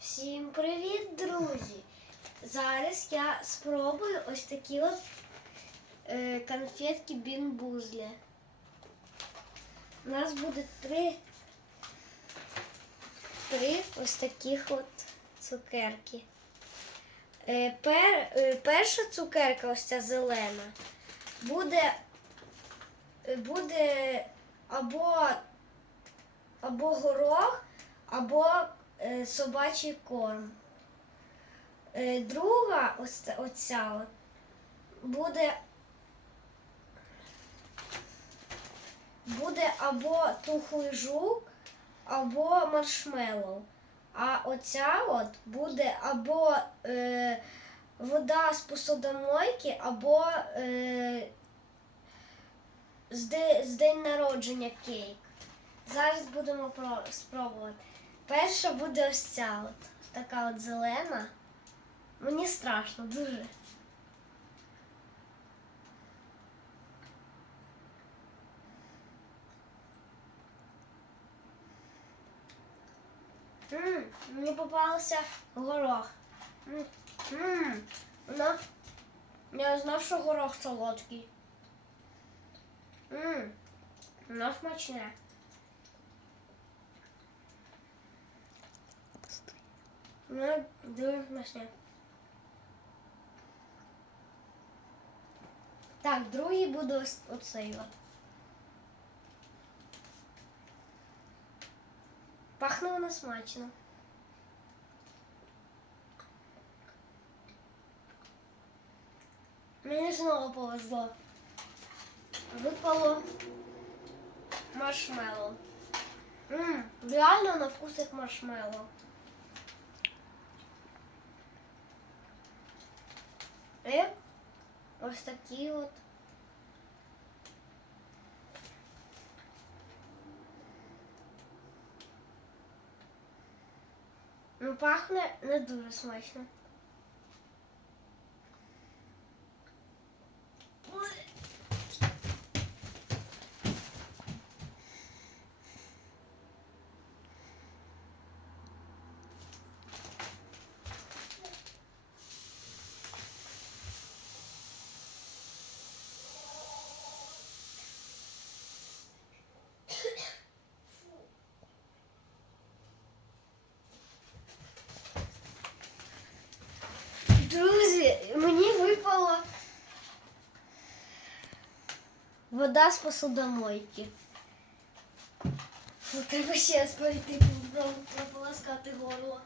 Всім привіт, друзі! Зараз я спробую ось такі от е, конфетки бінбузлі. У нас буде три, три ось таких от цукерки. Е, пер, е, перша цукерка, ось ця зелена, буде, буде або, або горох, або собачий корм. Е, друга, оця буде, буде або тухлий жук, або маршмеллоу. А оця от буде або е, вода з посудомойки, або е, з, де, з день народження кейк. Зараз будемо спробувати. Перша буде ось ця от, така от зелена. Мені страшно дуже. М, мені попався горох. М, воно- Я знав, що горох солодкий. М, Воно смачне. Воно дуже смачне. Так, другий ось оцей. Пахне воно смачно. Мені знову повезло. Випало маршмеллоу. Мм, реально на вкус як маршмеллоу. І ось такі от. Ну, пахне не дуже смачно. Друзі, мені випала вода з посудомойки. Треба ще пройти прополоскати горло.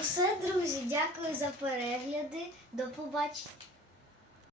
Ну все, друзі, дякую за перегляди. До побачення.